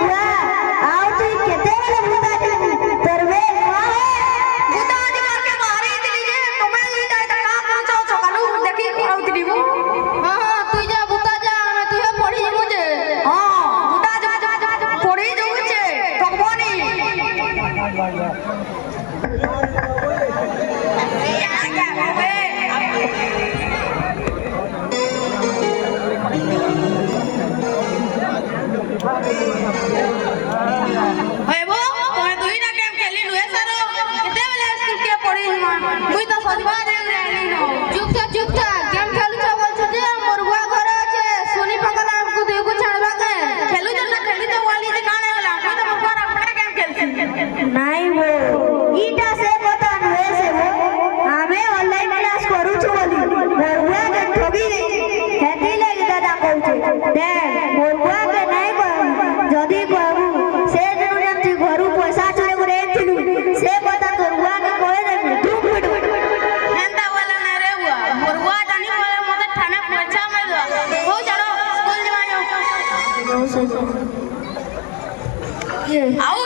बुआ आओ तू केते वाला बुता दे तरवे मां बुता आज करके मारी दिली जे तुम्हें ये जाय त का पहुंचाओ सकालू देखी आउ दिली वो हां तू जा बुता जा मैं तुहे पड़ी मुझे हां बुता जा पड़ी जाऊ छे भगवानी नहीं वो ईटा से पता नहीं से वो हमें ऑनलाइन क्लास करू छु बोली मोरबुआ के ठगी गई हेती लगे दादा कहू दे मोरबुआ के नहीं कहू जदी कहू से जनु जंती घरु पैसा चोरे करे एथिलु से पता तोरबुआ के कहे दे धूप पिट हेंदा वाला ना रे हुआ मोरबुआ जानी बोले मते थाने पैसा में दो हो चलो स्कूल जवायो ये आओ